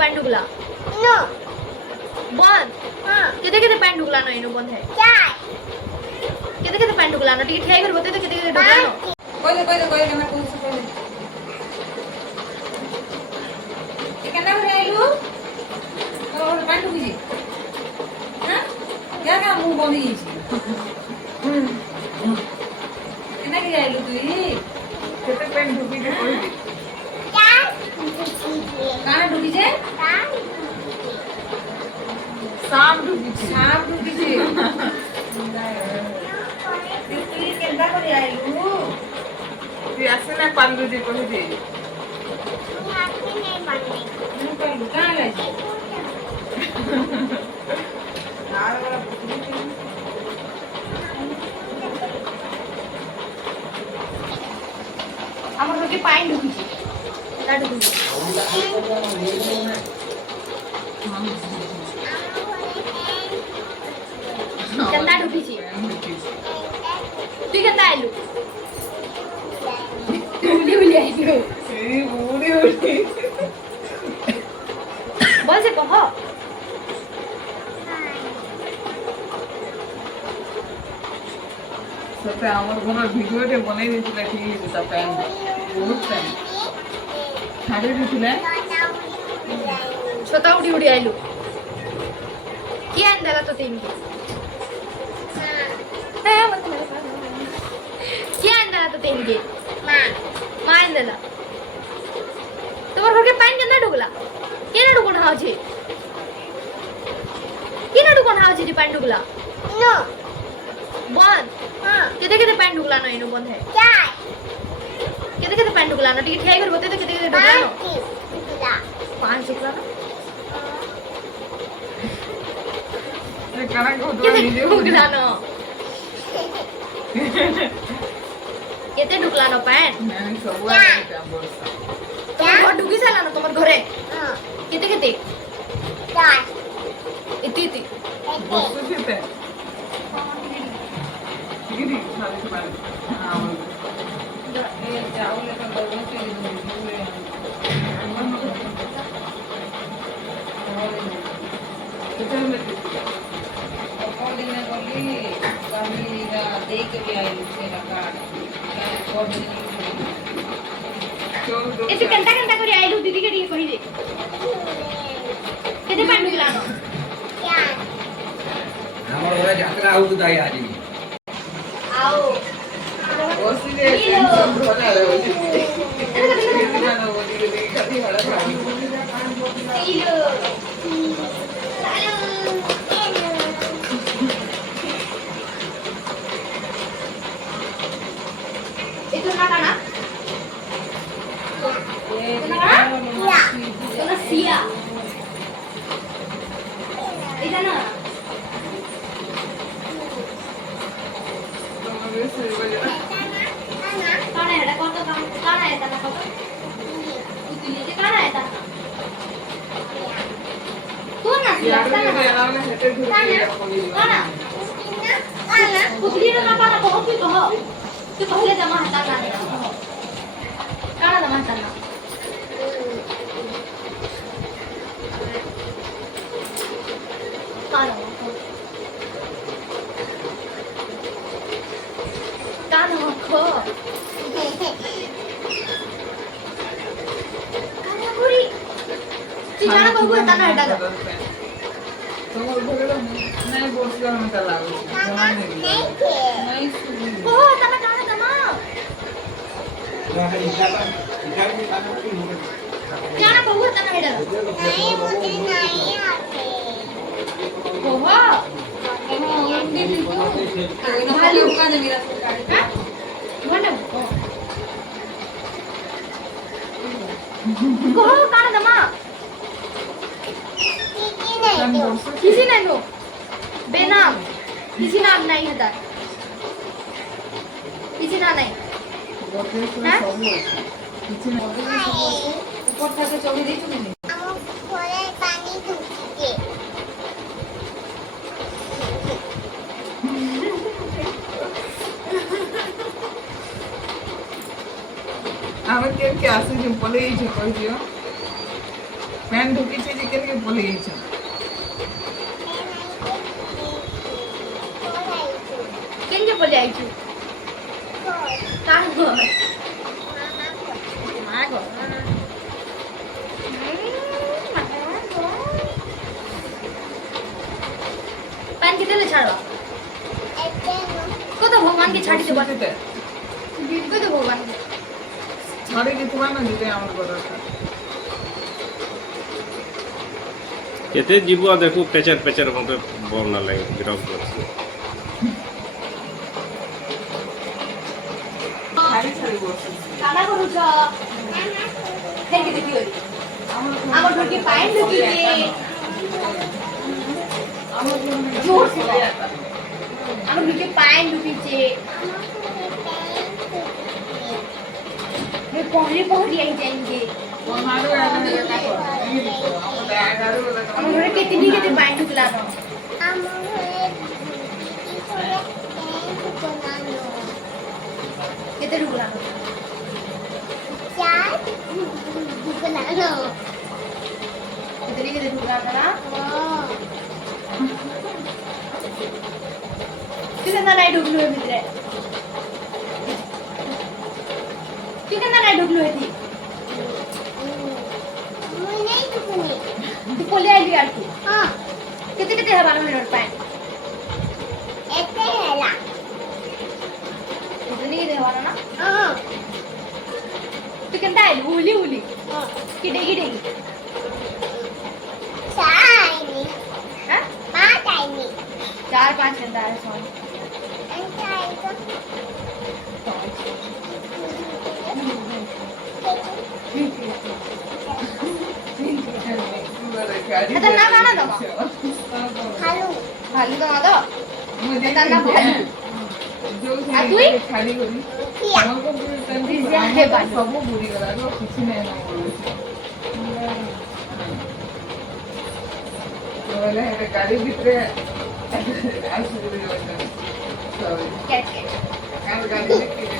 Pant ढुकला बंद केते केते पैंट ढुकला नो इनो बंद है केते केते पैंट ढुकला नो ठीक ठेई कर बते तो केते केते ढुकला नो कोई मैं पूछ सकते ये केना हो आइलु तो पैंट ढुकी जी हां क्या का मुंह बंद ही केना के आइलु तू केते पैंट ढुकी के कोई कहाँ ढुकी छे सांप ढुकी छे तुई केनता करे आइलु तू आसे ना पांडु जी कहि दे तू आसे नहीं पांडे तू पांडु कहाँ गई नार वाला আমার তোকে পাইন ঢুকিছে তা ঢুকিছে কেনটা ঢুকিছি তুই কেনটা আইলু উলি উলি আইলু এই উলি উলি বলছে কহ সতে আমার কোন ভিডিওতে বনাই দিছিল ঠিক আছে তা প্যান্ট বহুত প্যান্ট ছাড়ে দিছিল ছোটা উড়ি উড়ি আইলু কি আন দেলা তো তিন হ্যাঁ মত কি আন দেলা তো তিন কে মা আন দেলা তোমার ঘরে পাইন কেন ঢুকলা কেন ঢুকন হাওছে কেন ঢুকন হাওছে যে পাইন ঢুকলা নো बंद केते केते पैंट ढुकला नो इनो बंद है केते केते पैंट ढुकला नो ठीक ठेई कर बते तो केते केते ढुकला नो पांच ढुकला नो ये करा को तो वीडियो ढुकला नो केते ढुकला नो पैंट मैं सब बोलता तुम्हार घर ढुकी साला नो तुम्हार घरे हां केते केते चार इति इति बस केते गिरी खाली तुम्हारे हां ये चावल का बर्गर के लिए किचन में अकॉर्डिंग ने बोली कमी का देख के भी आई से रखा ऐसे घंटा घंटा करे आइलु दीदी के लिए कहि दे केते पानी गिलानो क्या हमर ओरा यात्रा आउ दाई आजी आओ ओसी दे घोड़ा रे ओसी कितना नो बोली दे कभी वाला पानी इलो itu nakana itu nakana itu sia itu na कौन है এটা কত कौन है এটা কত তুই নিচে कौन है এটা তুই না कौन है पुतली ना पाना बहुत ही कहो तू पहले जमा हटा ना काना जमा हटा ना काना खो काना पूरी तू जाना बाबू हटा ना हटा तो बोले नहीं बोल के हम चला नहीं ओ तना काना जमा जाना बाबू हटा ना हटा नहीं मुझे नहीं आते ओहो भाली उका दे मेरा हां वने को काना जमा किसी ने नो बेनाम किसी नाम नहीं है तार किसी नाम नहीं किसी नाम ऊपर থেকে চলে দিই তুমি আমার ঘরে পানি ঢুকছে ଆମେ କେମିତି ଆସିଛୁ ପଳେଇଛୁ କହିଦିଅ ଫ୍ୟାନ୍ ଢୁକିଛି ଯେ କେମିତି ପଳେଇଛୁ କେମିତି ପଳେଇ ଆଇଛୁ କାହା ଘର ମା ଘର पानी कितने छाड़ो को तो भगवान के छाड़ी दे ବସୁଛି ତେ। को तो भगवान के ଛାଡ଼ିକି ଥିବା ନା ଯିବେ ଆମର ଘର କେତେ ଯିବୁ ଆଉ ଦେଖୁ ପେଚର ପେଚର ମୋତେ ଭଲ ନ ଲାଗେ ବିରକ୍ତ କରୁଛି ଛାଡ଼ି ଛାଡ଼ି ବସୁଛି खाना करू छ हे के देखियो हमर घर के पाइन ढुकी के जोर से हमर घर के पाइन ढुकी छे मैं पहले पहले आई जाएंगे ପହଁରୁ ଆଇଲେ ଏକା କର। ଆମର ଏଗାର ବେଲେ ତ हमर घर के तिनी के पाइन ढुकला न केते ढुकला न कितनी के ढुकला ना कितना नाही ढुकलो है मित्र कितना नाही ढुकलो है ती तू पोले आली यार तू किती किती हवा मिनिट पाय कितनी के हवा ना तू कितना आली उली उली किडे किडे हाँ 4-5 घंटा है सॉरी ଗାଡ଼ି आता ना ना ना भालू तो ना ମୁଁ आता ना भालू ଯୋଉଠି ଆଉ ତୁଇ? ଛାଡ଼ିଗଲି ଆମକୁ ବି ସେମିତି ପିଜ୍ଜା ହେ ବାଲି। ସବୁ ବୁଡ଼ିଗଲା ଲୋ, କିଛି ନାହିଁ ନା ବୋଲୁଛି। ବୋଲେ ହେଲେ ଗାଡ଼ି ଭିତରେ ଆସିକି ରହିଛନ୍ତି। Sorry. कैट कैट କାହାର ଗାଡ଼ି ଦେଖିଲେ